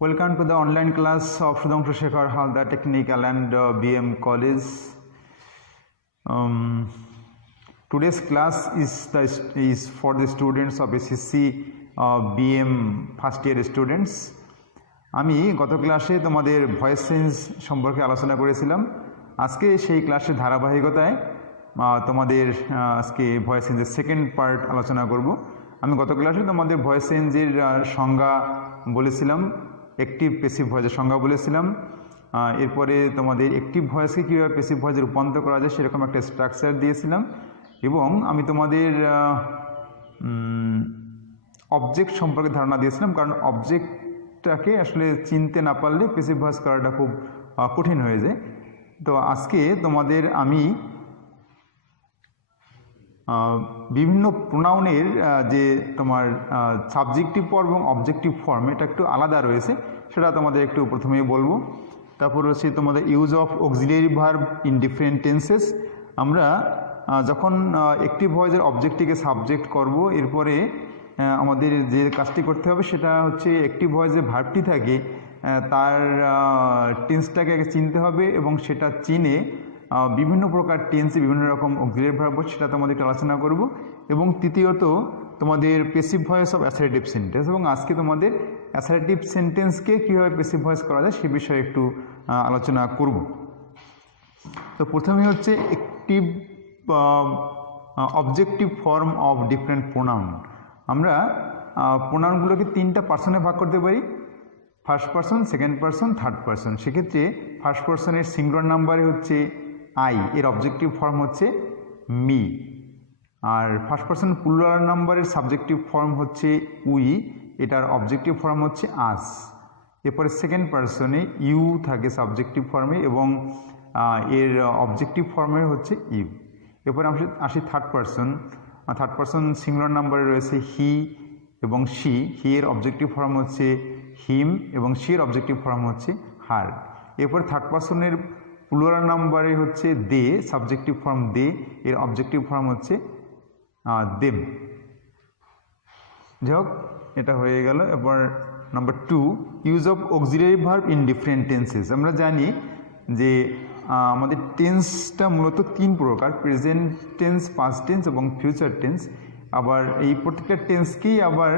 Welcome to the online class of Sudhanshu Shekhar Halda Technical and BM College. Today's class is for the students of SSC BM first year students. আমি গত ক্লাসে তোমাদের voice change সম্পর্কে আলোচনা করেছিলাম। আজকে সেই ক্লাসের ধারাবাহিকতায় তোমাদের আজকে ভয়েস চেঞ্জের সেকেন্ড পার্ট আলোচনা করব। আমি গত ক্লাসে তোমাদের ভয়েস চেঞ্জের সংজ্ঞা বলেছিলাম, অ্যাক্টিভ প্যাসিভ ভয়েসের সংজ্ঞা বলেছিলাম। এরপরে তোমাদের অ্যাক্টিভ ভয়েসকে কীভাবে প্যাসিভ ভয়েসে রূপান্তর করা যায় সেরকম একটা স্ট্রাকচার দিয়েছিলাম, এবং আমি তোমাদের অবজেক্ট সম্পর্কে ধারণা দিয়েছিলাম, কারণ অবজেক্টটাকে আসলে চিনতে না পারলে প্যাসিভ ভয়েস করাটা খুব কঠিন হয়ে যায়। তো আজকে তোমাদের আমি বিভিন্ন প্রোনাউনের যে তোমার সাবজেক্টিভ ফর্ম এবং অবজেক্টিভ ফর্ম এটা একটু আলাদা রয়েছে, সেটা তোমাদের একটু প্রথমেই বলবো। তারপর হচ্ছে তোমাদের use of auxiliary verb in different tenses. আমরা যখন অ্যাক্টিভ ভয়েসের অবজেক্টটিকে সাবজেক্ট করব, এরপরে আমাদের যে কাজটি করতে হবে সেটা হচ্ছে অ্যাক্টিভ ভয়েসে ভার্বটি থাকে তার টেন্সটাকে চিনতে হবে, এবং সেটা চিনে বিভিন্ন প্রকার টেন্সে বিভিন্ন রকম অক্সিলিয়ারি ভার্ব সেটা তোমাদের একটু আলোচনা করব। এবং তৃতীয়ত তোমাদের passive voice of assertive sentence, এবং আজকে তোমাদের অ্যাসার্টিভ সেন্টেন্সকে কীভাবে প্যাসিভ ভয়েস করা যায় সে বিষয়ে একটু আলোচনা করব। তো প্রথমে হচ্ছে active objective form of different pronoun. আমরা প্রোনাউনগুলোকে তিনটা পার্সনে ভাগ করতে পারি, first person, second person, third person. সেক্ষেত্রে ফার্স্ট পার্সনের সিঙ্গুলার নাম্বারে হচ্ছে আই, এর অবজেক্টিভ ফর্ম হচ্ছে মি। আর ফার্স্ট পার্সন প্লুরাল নাম্বারের সাবজেক্টিভ ফর্ম হচ্ছে উই, এটার অবজেক্টিভ ফর্ম হচ্ছে আস। এরপরে সেকেন্ড পার্সনে ইউ থাকে সাবজেক্টিভ ফর্মে, এবং এর অবজেক্টিভ ফর্মে হচ্ছে ইউ। এরপরে আমরা আসি third person. Third person singular নাম্বারে রয়েছে হি এবং শি, হি এর অবজেক্টিভ ফর্ম হচ্ছে হিম, এবং শি এর অবজেক্টিভ ফর্ম হচ্ছে হার। এরপরে থার্ড পার্সনের প্লুরাল নাম্বারে হচ্ছে দে, সাবজেক্টিভ ফর্ম দে, এর অবজেক্টিভ ফর্ম হচ্ছে দেম। যাই হোক, এটা হয়ে গেল। এবার number 2, use of auxiliary verb in different tenses. আমরা জানি যে আমাদের টেন্সটা মূলত তিন প্রকার, প্রেজেন্ট টেন্স, পাস্ট টেন্স এবং ফিউচার টেন্স। আবার এই প্রত্যেকটা টেন্সকেই আবার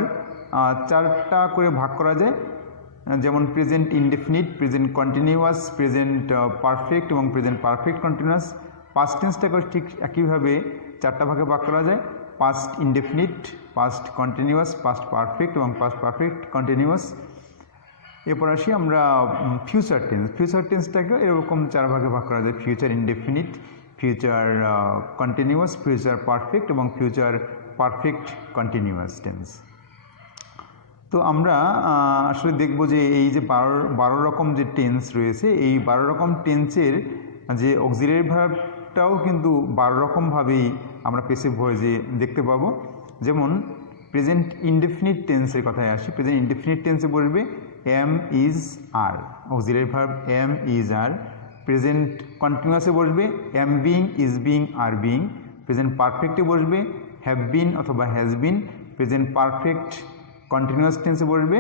চারটা করে ভাগ করা যায়, যেমন present indefinite, present continuous, present perfect এবং প্রেজেন্ট পারফেক্ট কন্টিনিউয়াস। পাস্ট টেন্সটাকে ঠিক একইভাবে চারটা ভাগে ভাগ করা যায়, past indefinite, past continuous, past perfect এবং পাস্ট পারফেক্ট কন্টিনিউয়াস। এরপর আসি আমরা ফিউচার টেন্স। ফিউচার টেন্সটাকে এরকম চার ভাগে ভাগ করা যায়, future indefinite, future continuous, future perfect এবং ফিউচার পারফেক্ট কন্টিনিউয়াস টেন্স। তো আমরা আসলে দেখব যে এই যে বারো রকম যে টেন্স রয়েছে, এই 12 রকম টেন্সের যে অক্সিলিয়ারি ভার্বটাও কিন্তু 12 রকমভাবেই আমরা প্যাসিভ ভয়েসে দেখতে পাবো। যেমন প্রেজেন্ট ইনডেফিনিট টেন্সের কথায় আসি। প্রেজেন্ট ইনডেফিনিট টেন্সে বলবে am is are, auxiliary verb am is are. Present কন্টিনিউয়াসে বসবে am being, is being, are being. Present পারফেক্টে বসবে হ্যাভ বিন অথবা has been. Present perfect continuous টেন্সে বসবে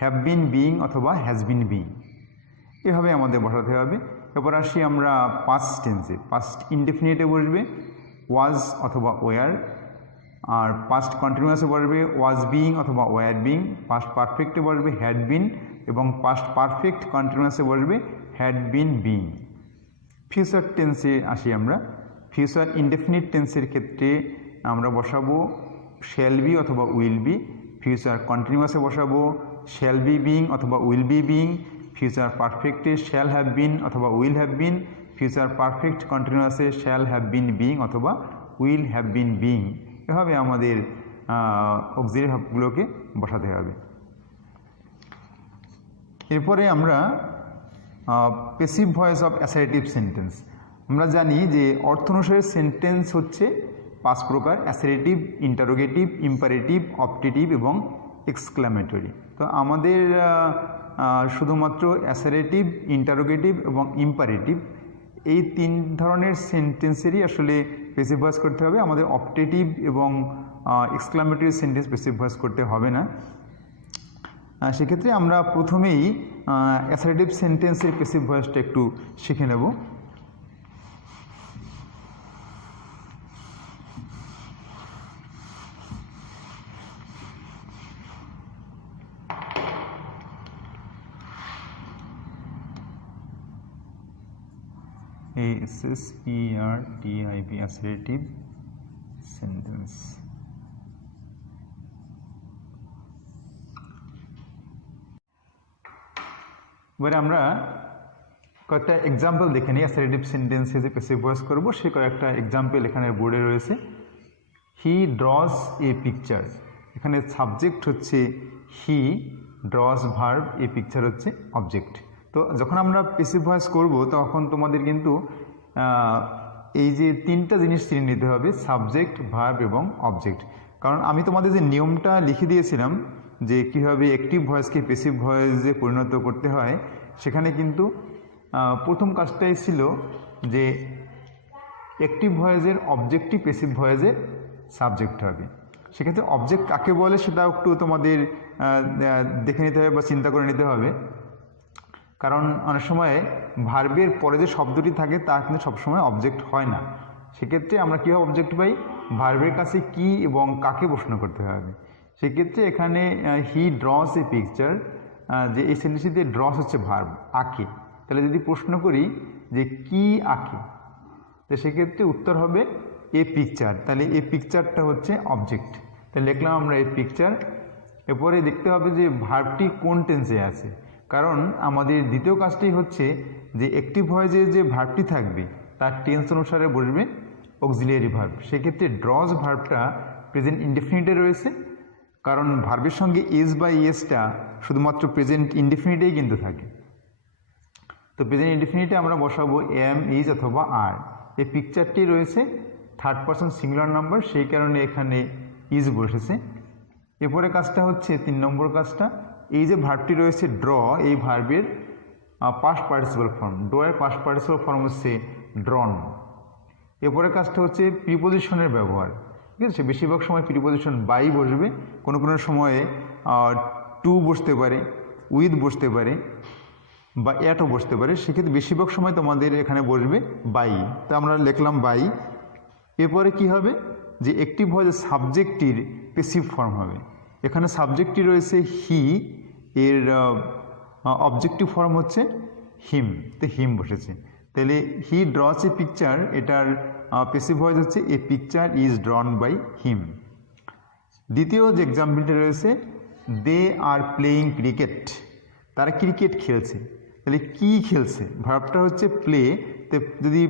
হ্যাভ বিন বিং অথবা হ্যাজ বিন বিং। এভাবে আমাদের বসাতে হবে। এরপর আসি আমরা পাস্ট টেন্সে। পাস্ট ইনডেফিনিটে বসবে ওয়াজ অথবা ওয়ার। আর পাস্ট কন্টিনিউয়াসে বসবে ওয়াজ বিং অথবা ওয়ার বিং। পাস্ট পারফেক্টে বসবে হ্যাড বিন, এবং পাস্ট পারফেক্ট কন্টিনিউয়াসে বসবে হ্যাড বিন বিং। ফিউচার টেন্সে আসি আমরা। ফিউচার ইনডেফিনিট টেন্সের ক্ষেত্রে আমরা বসাবো শ্যাল বি অথবা উইল বি। ফিউচার কন্টিনিউয়াসে বসাবো শ্যাল বি বিং অথবা উইল বি বিং। ফিউচার পারফেক্টে শ্যাল হ্যাভ বিন অথবা will have been. Future perfect কন্টিনিউয়াসে শ্যাল হ্যাভ বিন বিং অথবা উইল হ্যাভ বিন বিং। এভাবে আমাদের অক্সিলিয়ারি ভার্বগুলোকে বসাতে হবে। এরপরে আমরা passive voice of assertive sentence. আমরা জানি যে অর্থ অনুসারে সেন্টেন্স হচ্ছে 5 প্রকার: অ্যাসার্টিভ, ইন্টারোগেটিভ, ইম্পারেটিভ, অপটেটিভ এবং এক্সক্লামেটরি। তো আমাদের শুধুমাত্র অ্যাসার্টিভ, ইন্টারোগেটিভ এবং ইম্পারেটিভ এই 3 ধরনের সেন্টেন্সেরই আসলে প্যাসিভ ভয়েস করতে হবে। আমাদের অপটেটিভ এবং এক্সক্লামেটরি সেন্টেন্স প্যাসিভ ভয়েস করতে হবে না। সেক্ষেত্রে আমরা প্রথমেই অ্যাসার্টিভ সেন্টেন্সের প্যাসিভ ভয়েসটা একটু শিখে নেব। ASSERTIV assertive sentence। এবারে আমরা কয়েকটা এক্সাম্পল দেখে নিই অ্যাসার্টিভ সেন্টেন্সে যে প্যাসিভ ভয়েস করবো সে কয়েকটা এক্সাম্পল এখানে বোর্ডে রয়েছে। হি ড্রজ এ পিকচার, এখানে সাবজেক্ট হচ্ছে হি, ড্রজ ভার্ব, এ পিকচার হচ্ছে অবজেক্ট। তো যখন আমরা প্যাসিভ ভয়েস করব তখন তোমাদের কিন্তু এই যে তিনটা জিনিস চিনে নিতে হবে, সাবজেক্ট, ভার্ব এবং অবজেক্ট। কারণ আমি তোমাদের যে নিয়মটা লিখে দিয়েছিলাম যে কীভাবে অ্যাক্টিভ ভয়েসকে প্যাসিভ ভয়েসে পরিণত করতে হয়, সেখানে কিন্তু প্রথম কাজটাই ছিল যে অ্যাক্টিভ ভয়েসের অবজেক্টই প্যাসিভ ভয়েসের সাবজেক্ট হবে। সেক্ষেত্রে অবজেক্ট কাকে বলে সেটাও একটু তোমাদের দেখে নিতে হবে বা চিন্তা করে নিতে হবে। কারণ অনেক সময় ভার্বের পরে যে শব্দটি থাকে তা কিন্তু সবসময় অবজেক্ট হয় না। সেক্ষেত্রে আমরা কীভাবে অবজেক্ট পাই, ভার্বের কাছে কি এবং কাকে প্রশ্ন করতে হবে। সেক্ষেত্রে এখানে হি ড্রস এ পিকচার, যে এই সেন্টেন্সটিতে ড্রস হচ্ছে ভার্ব, আঁকে। তাহলে যদি প্রশ্ন করি যে কি আঁকে, তো সেক্ষেত্রে উত্তর হবে এ পিকচার। তাহলে এ পিকচারটা হচ্ছে অবজেক্ট। তাহলে লিখলাম আমরা এ পিকচার। এরপরে দেখতে হবে যে ভার্বটি কোন টেন্সে আছে, কারণ আমাদের দ্বিতীয় কাজটি হচ্ছে যে অ্যাক্টিভ ভয়েসে যে ভার্বটি থাকবে তার টেন্স অনুসারে বসবে অক্সিলিয়ারি ভার্ব। সেক্ষেত্রে ড্রজ ভার্বটা প্রেজেন্ট ইনডেফিনিটে রয়েছে, কারণ ভার্বের সঙ্গে ইজ বা ইয়েসটা শুধুমাত্র প্রেজেন্ট ইনডেফিনিটেই কিন্তু থাকে। তো প্রেজেন্ট ইনডেফিনিটে আমরা বসাবো এম, ইজ অথবা আর। এই পিকচারটি রয়েছে থার্ড পারসন সিঙ্গুলার নাম্বার, সেই কারণে এখানে ইজ বসেছে। এরপরে কাজটা হচ্ছে 3 নম্বর কাজটা, এই যে ভার্বটি রয়েছে ড্র, এই ভার্বের পাস্ট পার্টিসিপাল ফর্ম, ড্র এর পাস্ট পার্টিসিপাল ফর্ম হচ্ছে ড্রন। এরপরে কাজটা হচ্ছে প্রিপোজিশনের ব্যবহার। ঠিক আছে, বেশিরভাগ সময় প্রিপোজিশন বাই বসবে, কোনো কোনো সময়ে টু বসতে পারে, উইথ বসতে পারে বা অ্যাটও বসতে পারে। সেক্ষেত্রে বেশিরভাগ সময় তোমাদের এখানে বসবে বাই। তো আমরা লিখলাম বাই। এরপরে কি হবে যে অ্যাক্টিভ ভয়েসে সাবজেক্টটির প্যাসিভ ফর্ম হবে। এখানে সাবজেক্টটি রয়েছে হি, এর অবজেক্টিভ ফর্ম হচ্ছে হিম, তো হিম বসেছে। তাহলে হি ড্রস এ পিকচার, এটার প্যাসিভ ভয়েস হচ্ছে a picture is drawn by him. দ্বিতীয় যে এক্সাম্পলটি রয়েছে, দে আর প্লেয়িং ক্রিকেট, তারা ক্রিকেট খেলছে। তাহলে কি খেলছে, ভার্বটা হচ্ছে প্লে। তো যদি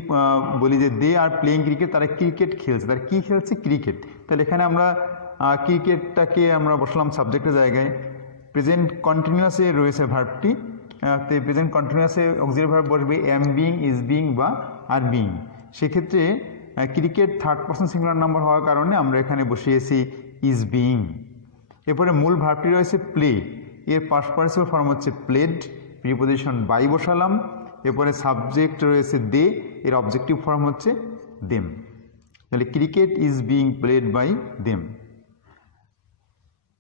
বলি যে দে আর প্লেয়িং ক্রিকেট, তারা ক্রিকেট খেলছে, তারা কি খেলছে, ক্রিকেট। তাহলে এখানে আমরা ক্রিকেটটাকে আমরা বসলাম সাবজেক্টের জায়গায়। প্রেজেন্ট কন্টিনিউয়াসে রয়েছে ভার্বটি, তো প্রেজেন্ট কন্টিনিউয়াসে অক্সিলারি ভার্ব বসবে এম বিং, ইজ বিং বা আর বিং। সেক্ষেত্রে cricket third person singular number হওয়ার কারণে আমরা এখানে বসিয়েছি ইজ বিং। এরপরে মূল ভার্বটি রয়েছে প্লে, এর পাস্ট পার্টিসিপাল ফর্ম হচ্ছে প্লেড, প্রিপোজিশন বাই বসালাম। এরপরে সাবজেক্ট রয়েছে দে, এর অবজেক্টিভ ফর্ম হচ্ছে দেম। তাহলে cricket is being played by them.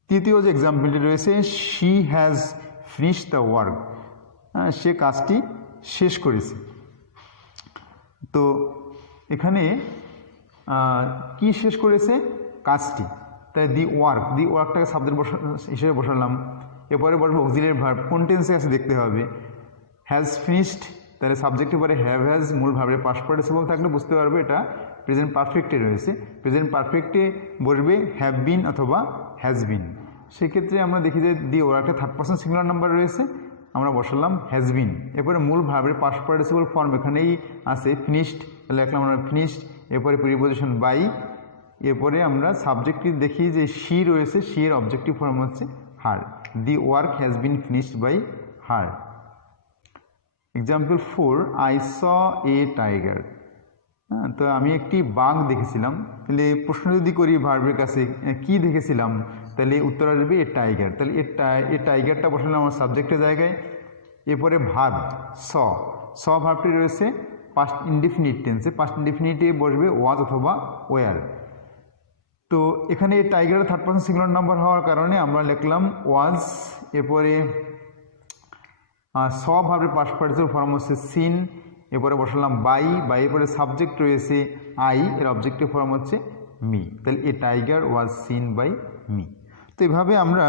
তৃতীয় যে এক্সাম্পলটি রয়েছে, she has finished the work, সে কাজটি শেষ করেছে। তো এখানে কি শেষ করেছে, কাজটি। তাই দি ওয়ার্কটাকে সাবজেক্ট হিসেবে বসালাম। এরপরে বলবো অক্সিলিয়ারি ভার্ব কোন টেন্সে আছে দেখতে হবে। হ্যাজ ফিনিশড, তাহলে সাবজেক্টের পরে হ্যাভ হ্যাজ, মূল ভার্বের পাস্ট পার্টিসিপল থাকলে বুঝতে পারবে এটা প্রেজেন্ট পারফেক্টে রয়েছে। প্রেজেন্ট পারফেক্টে বসবে হ্যাভ বিন অথবা হ্যাজ বিন। সেক্ষেত্রে আমরা দেখি যে দি ওয়ার্কটা থার্ড পারসন সিঙ্গুলার নাম্বার রয়েছে, আমরা বসালাম হ্যাজ বিন। এরপরে মূল ভার্বের পাস্ট পার্টিসিপল ফর্ম এখানেই আছে ফিনিশড, তাহলে লিখলাম আমরা ফিনিশড। এরপরে প্রিপোজিশন বাই। এরপরে আমরা সাবজেক্টটি দেখি যে শি রয়েছে, শি এর অবজেক্টিভ ফর্ম হচ্ছে her, the work has been finished by her. Example 4, I saw a tiger. হ্যাঁ, তো আমি একটি বাঘ দেখেছিলাম। তাহলে প্রশ্ন যদি করি ভার্বের কাছে কি দেখেছিলাম, তাহলে উত্তর আসবে এ টাইগার। তাহলে এ টাইগারটা বসালাম আমার সাবজেক্টের জায়গায়। এরপরে ভার্ব স ভার্বটি রয়েছে পাস্ট ইনডেফিনিট টেন্সে, পাস্ট ইনডেফিনিটে বসবে ওয়াজ অথবা ওয়ার। তো তো এখানে tiger third person singular number হওয়ার কারণে আমরা লিখলাম ওয়াজ, এরপরে স ভাবের পাস্ট পার্টিসিপল ফর্ম হচ্ছে সিন, এরপরে বসালাম বাই এরপরে সাবজেক্ট রয়েছে আই, এর অবজেক্টিভ ফর্ম হচ্ছে মি। তাহলে a tiger was seen by me. তো এইভাবে আমরা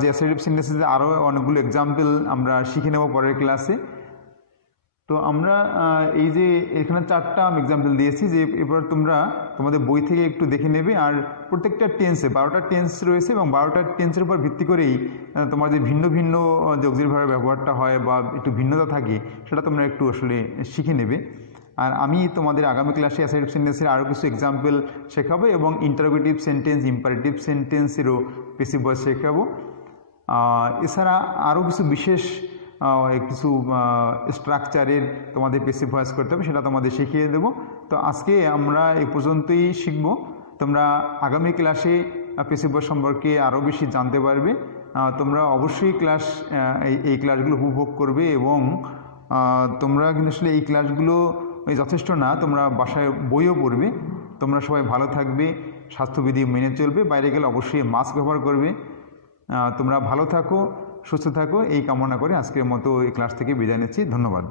যে অ্যাসার্টিভ সেন্টেন্সেসে আরও অনেকগুলো এক্সাম্পল আমরা শিখে নেব পরের ক্লাসে। তো আমরা এই যে এখানে 4টা এক্সাম্পল দিয়েছি, যে এবার তোমরা তোমাদের বই থেকে একটু দেখে নেবে। আর প্রত্যেকটা টেন্সে 12টা টেন্স রয়েছে এবং 12টা টেন্সের উপর ভিত্তি করেই তোমার যে ভিন্ন ভিন্ন যে অক্সিলারি ভার্বের ব্যবহারটা হয় বা একটু ভিন্নতা থাকে সেটা তোমরা একটু আসলে শিখে নেবে। আর আমি তোমাদের আগামী ক্লাসে অ্যাসার্টিভ সেন্টেন্সের আরও কিছু এক্সাম্পল শেখাবো এবং ইন্টারোগেটিভ সেন্টেন্স, ইম্পারেটিভ সেন্টেন্সেরও প্যাসিভ ভয়েস শেখাবো। এছাড়া আরও কিছু বিশেষ কিছু স্ট্রাকচারের তোমাদের প্যাসিভ ভয়েস করতে হবে, সেটা তোমাদের শিখিয়ে দেবো। তো আজকে আমরা এই পর্যন্তই শিখব। তোমরা আগামী ক্লাসে প্যাসিভ ভয়েস সম্পর্কে আরও বেশি জানতে পারবে। তোমরা অবশ্যই এই ক্লাসগুলো উপভোগ করবে এবং তোমরা কিন্তু আসলে এই ক্লাসগুলো যথেষ্ট না, তোমরা বাসায় বইও পড়বে। তোমরা সবাই ভালো থাকবে, স্বাস্থ্যবিধি মেনে চলবে, বাইরে গেলে অবশ্যই মাস্ক ব্যবহার করবে। তোমরা ভালো থাকো, সুস্থ থাকো, এই কামনা করে আজকের মতো এই ক্লাস থেকে বিদায় নিচ্ছি। ধন্যবাদ।